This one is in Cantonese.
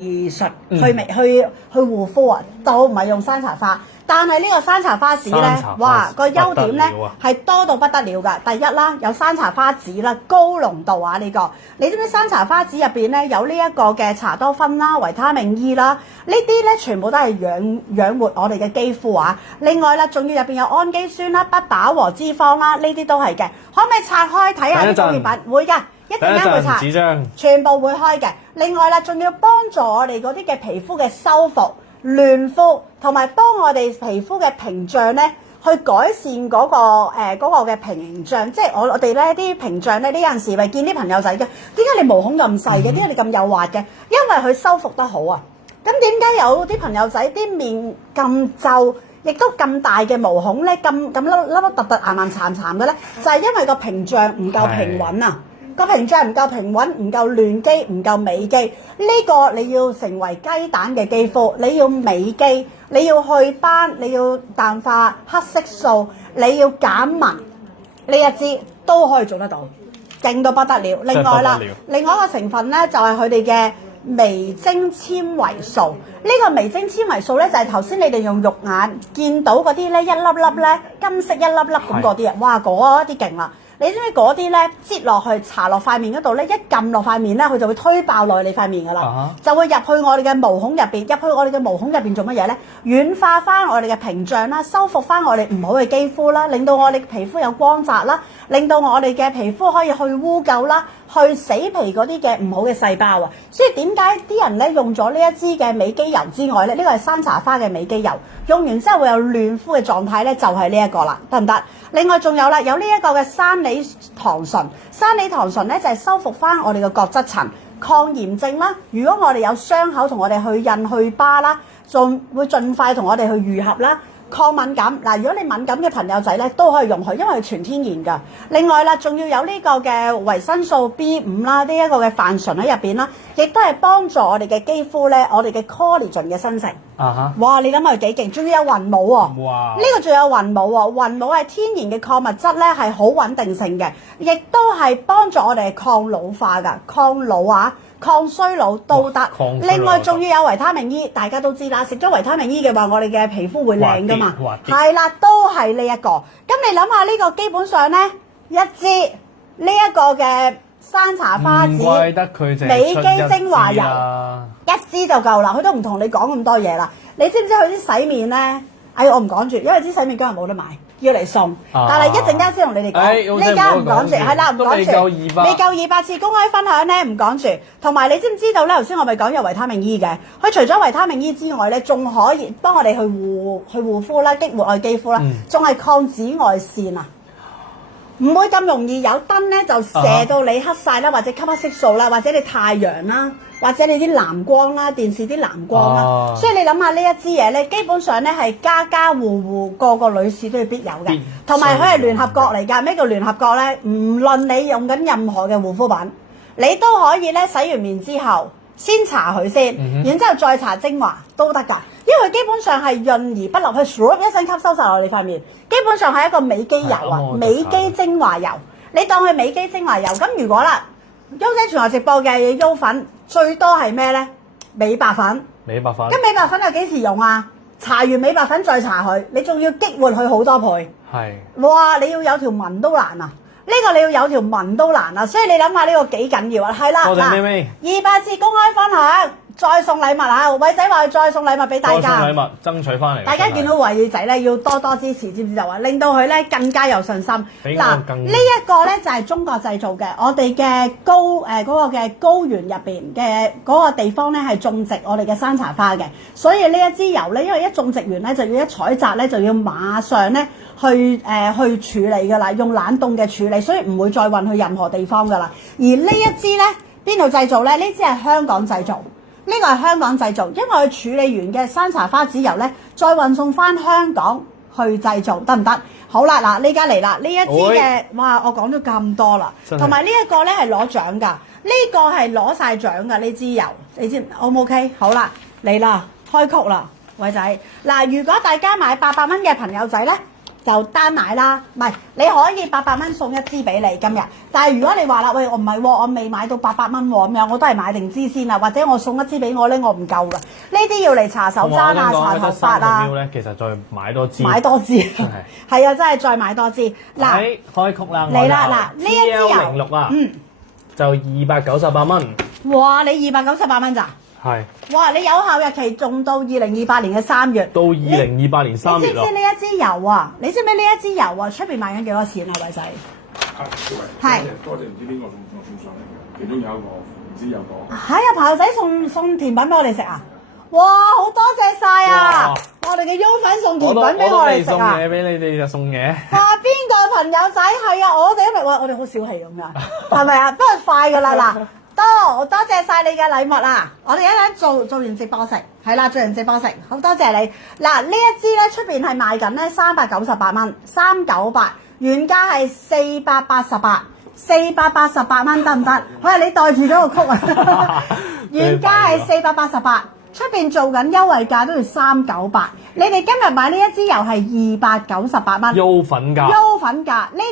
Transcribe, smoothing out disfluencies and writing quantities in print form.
技術去護膚啊，就唔係用山茶花。但係呢個山茶花籽咧，哇個優點咧係多到不得了㗎。第一啦，有山茶花籽啦，高濃度啊呢個。你知唔知山茶花籽入邊咧有呢一個嘅茶多酚啦、維他命 E 啦，呢啲咧全部都係養活我哋嘅肌膚啊。另外啦，仲要入邊有氨基酸啦、不飽和脂肪啦，呢啲都係嘅。可唔可以拆開睇下啲工業品？會㗎。一陣間會拆，全部會開嘅。另外啦，仲要幫助我哋嗰啲嘅皮膚嘅修復、嫩膚，同埋幫我哋皮膚嘅屏障咧，去改善嗰個嘅屏障。即係我哋咧啲屏障咧，呢陣時咪見啲朋友仔嘅，點解你毛孔咁細嘅？點解你咁幼滑嘅？因為佢修復得好啊。咁點解有啲朋友仔啲面咁皺，亦都咁大嘅毛孔咧，咁粒突突、岩岩殘殘嘅咧？就係因為個屏障唔夠平穩啊！個屏障唔夠平穩，唔夠嫩肌，唔夠美肌，呢個你要成為雞蛋嘅肌膚，你要美肌，你要去斑，你要淡化黑色素，你要減紋，呢一支都可以做得到，勁到不得了。另外啦，另外一個成分咧就係佢哋嘅微晶纖維素。呢個微晶纖維素咧就係頭先你哋用肉眼見到嗰啲咧一粒粒咧金色一粒粒咁嗰啲啊，哇嗰啲勁啦！你知唔知嗰啲咧擠落去搽落塊面嗰度咧，一撳落塊面咧，佢就會推爆落去你塊面噶啦，就會入去我哋嘅毛孔入邊，入去我哋嘅毛孔入邊做乜嘢咧？軟化翻我哋嘅屏障啦，修復翻我哋唔好嘅肌膚啦，令到我哋皮膚有光澤啦，令到我哋嘅皮膚可以去污垢啦，去死皮嗰啲嘅唔好嘅細胞啊。所以點解啲人咧用咗呢一支嘅美肌油之外咧，呢個係山茶花嘅美肌油，用完之後會有嫩膚嘅狀態咧，就係呢一個啦，得唔得？另外仲有啦，有呢一個嘅山梨糖醇，山梨糖醇咧就係修復翻我哋嘅角質層，抗炎症啦。如果我哋有傷口，同我哋去印去疤啦，仲會盡快同我哋去愈合啦。抗敏感嗱，如果你敏感嘅朋友仔咧都可以用佢，因為佢全天然㗎。另外啦，仲要有呢個嘅維生素 B5啦，呢一個嘅泛醇喺入邊啦，亦都係幫助我哋嘅肌膚咧，我哋嘅 collagen 嘅生成。哇！你諗下佢幾勁，仲要有雲母喎。哇！呢個仲有雲母喎，雲母係天然嘅礦物質咧，係好穩定性嘅，亦都係幫助我哋抗老化㗎，抗老啊！抗衰老都得，另外仲要有維他命 E， 大家都知啦。食咗維他命 E 嘅話，我哋嘅皮膚會靚噶嘛，係啦，都係呢一個。咁你諗下呢個基本上咧，一支呢一個嘅山茶花籽美肌精華油，一支就夠啦。佢都唔同你講咁多嘢啦。你知唔知佢啲洗面咧？我唔講住，因為啲洗面今日冇得買。要嚟送，但係一陣間先同你哋講，呢家唔講住，係啦，唔講住，未夠200次公開分享咧，唔講住。同埋你知唔知道咧？頭先我咪講有維他命 E 嘅，佢除咗維他命 E 之外咧，仲可以幫我哋去護膚啦，激活我哋肌膚啦，仲係抗紫外線啊！唔會咁容易有燈咧就射到你黑晒啦，或者吸黑色素啦，或者你太陽啦，或者你啲藍光啦，電視啲藍光啦。所以你諗下呢一支嘢咧，基本上咧係家家戶戶個個女士都要必有嘅，同埋佢係聯合國嚟㗎。咩叫聯合國咧？唔論你用緊任何嘅護膚品，你都可以咧洗完面之後先搽佢先，然之後再搽精華都得㗎。因為佢基本上係潤而不流，佢一聲吸收晒落你塊面，基本上係一個美肌油啊，美肌精華油。你當佢美肌精華油咁，如果啦，優姐全球直播嘅優粉最多係咩咧？美白粉。美白粉。咁美白粉又幾時用啊？搽完美白粉再搽佢，你仲要激活佢好多倍。係。哇！你要有條紋都難啊！呢個你要有條紋都難啊！所以你諗下呢個幾緊要啊？係啦，嗱，200次公開分享。再送禮物啊！偉仔話再送禮物俾大家，再送禮物爭取翻嚟。大家見到偉仔咧，要多多支持，知唔知就話令到佢咧更加有信心。嗱，呢一個咧就係中國製造嘅，我哋嘅嗰個嘅高原入邊嘅嗰個地方咧係種植我哋嘅山茶花嘅，所以呢一支油咧，因為一種植完咧就要一採摘咧就要馬上咧去處理㗎啦，用冷凍嘅處理，所以唔會再運去任何地方㗎啦。而呢一支咧邊度製造咧？呢支係香港製造。呢個係香港製造，因為佢處理完嘅山茶花籽油咧，再運送翻香港去製造，得唔得？好啦，嗱，呢家嚟啦，呢一支嘅，哇，我講咗咁多啦，同埋呢一個咧係攞獎㗎，呢個係攞晒獎㗎呢支油，你知 O 唔 OK？好啦，嚟啦，開曲啦，偉仔，嗱，如果大家買800蚊嘅朋友仔咧，就單買啦，唔係你可以800蚊送一支俾你今日。但係如果你話啦，喂我唔係喎，我未買到800蚊喎，咁樣我都係買定支先啦，或者我送一支俾我咧，我唔夠㗎。呢啲要嚟搽手踭啊、搽頭髮啊。其實再買多支。買多支，係啊，真係再買多支。嗱，開曲啦，嚟啦，嗱呢一支油，T-L06啊，就298蚊。哇！你298蚊咋？係。哇！你有效日期仲到2028年嘅3月。到2028年3月咯。你知唔知呢一支油啊？你知唔知呢一支油啊？出邊賣緊幾多錢啊，偉仔？係。多謝唔知邊個送上嚟嘅，其中有一個唔知有個。係啊，朋友仔送甜品俾我哋食啊！哇！好多謝晒啊！我哋嘅優粉送甜品俾我哋食啊！送嘢俾你哋就送嘢。哇！邊個朋友仔係啊？我哋因為我哋好小氣咁樣，係咪啊？不過快㗎啦嗱。多謝晒你嘅禮物啊！我哋一陣做完直播食，係啦，做完直播食，好多謝你。嗱，呢一支咧出邊係賣緊咧398蚊，398，原價係488蚊，得唔得？喂，你袋住咗個曲啊！原價係488，出邊做緊優惠價都要398。你哋今日買呢一支油係298蚊，優粉價。優粉價呢？